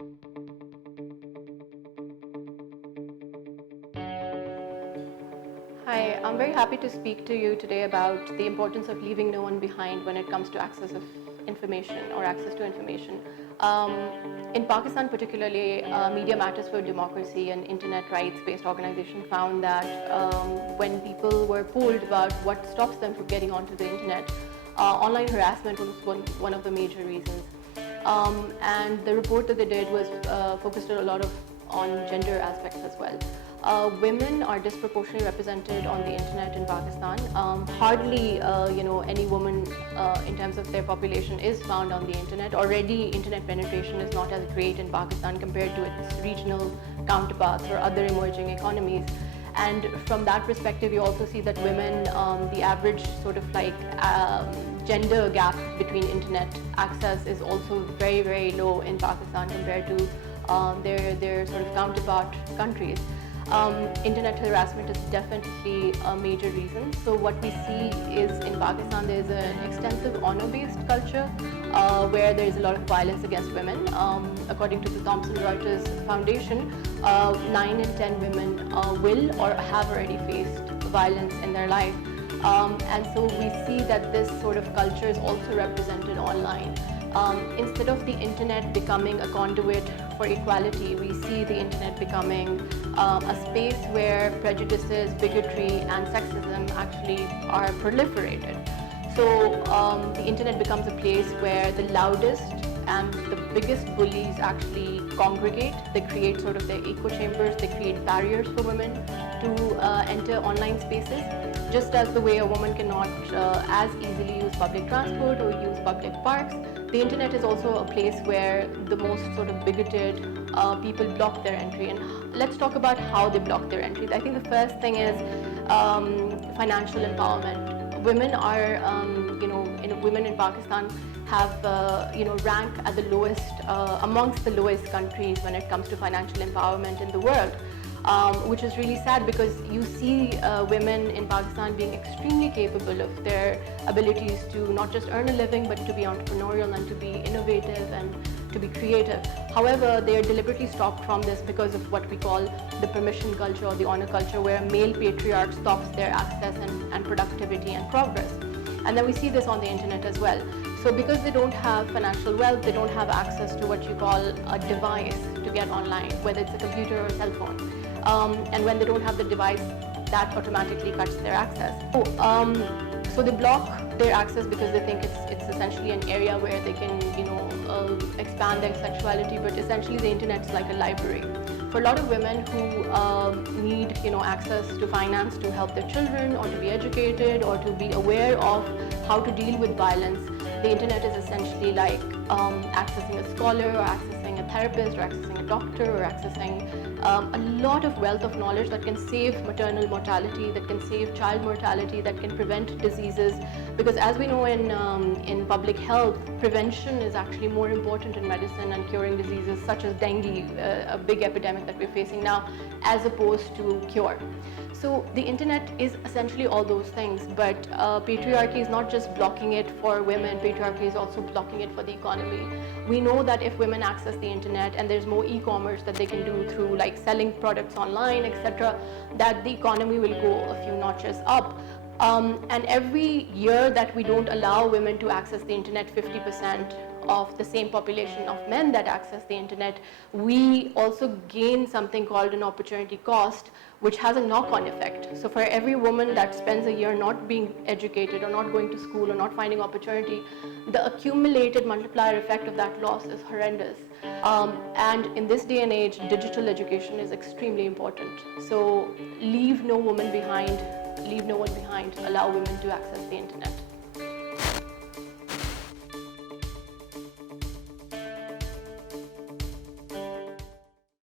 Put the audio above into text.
Hi, I'm very happy to speak to you today about the importance of leaving no one behind when it comes to access of information or access to information. In Pakistan particularly, Media Matters for Democracy, an internet rights-based organization, found that when people were polled about what stops them from getting onto the internet, online harassment was one of the major reasons. And the report that they did was focused a lot on gender aspects as well. Women are disproportionately represented on the internet in Pakistan. Hardly, any woman in terms of their population is found on the internet. Already, internet penetration is not as great in Pakistan compared to its regional counterparts or other emerging economies. And from that perspective, you also see that women, the average sort of like gender gap between internet access is also very, very low in Pakistan compared to their sort of counterpart countries. Internet harassment is definitely a major reason. So what we see is in Pakistan there is an extensive honor-based culture where there is a lot of violence against women. According to the Thomson Reuters Foundation, 9 in 10 women will or have already faced violence in their life. And so we see that this sort of culture is also represented online. Instead of the internet becoming a conduit for equality, we see the internet becoming a space where prejudices, bigotry, and sexism actually are proliferated. So the internet becomes a place where the loudest and the biggest bullies actually congregate. They create sort of their echo chambers, they create barriers for women to enter online spaces. Just as the way a woman cannot as easily use public transport or use public parks, the internet is also a place where the most sort of bigoted people block their entry. And let's talk about how they block their entry. I think the first thing is financial empowerment. Women are, women in Pakistan have, rank at the lowest, amongst the lowest countries when it comes to financial empowerment in the world. Which is really sad because you see women in Pakistan being extremely capable of their abilities to not just earn a living but to be entrepreneurial and to be innovative and to be creative. However, they are deliberately stopped from this because of what we call the permission culture or the honor culture, where a male patriarch stops their access and productivity and progress. And then we see this on the internet as well. So because they don't have financial wealth, they don't have access to what you call a device to get online, whether it's a computer or a cell phone. And when they don't have the device, that automatically cuts their access. So they block their access because they think it's essentially an area where they can, expand their sexuality. But essentially, the internet is like a library for a lot of women who need, access to finance to help their children or to be educated or to be aware of how to deal with violence. The internet is essentially like accessing a scholar or accessing a therapist or accessing a doctor or accessing a lot of wealth of knowledge that can save maternal mortality, that can save child mortality, that can prevent diseases. Because as we know in public health, prevention is actually more important in medicine and curing diseases such as dengue, a big epidemic that we're facing now, as opposed to cure. So the internet is essentially all those things, but patriarchy is not just blocking it for women, patriarchy is also blocking it for the economy. We know that if women access the internet and there's more e-commerce that they can do through like selling products online, etc., that the economy will go a few notches up. And every year that we don't allow women to access the internet, 50% of the same population of men that access the internet, we also gain something called an opportunity cost, which has a knock-on effect. So for every woman that spends a year not being educated or not going to school or not finding opportunity, the accumulated multiplier effect of that loss is horrendous. And in this day and age, digital education is extremely important. So leave no woman behind, allow women to access the internet.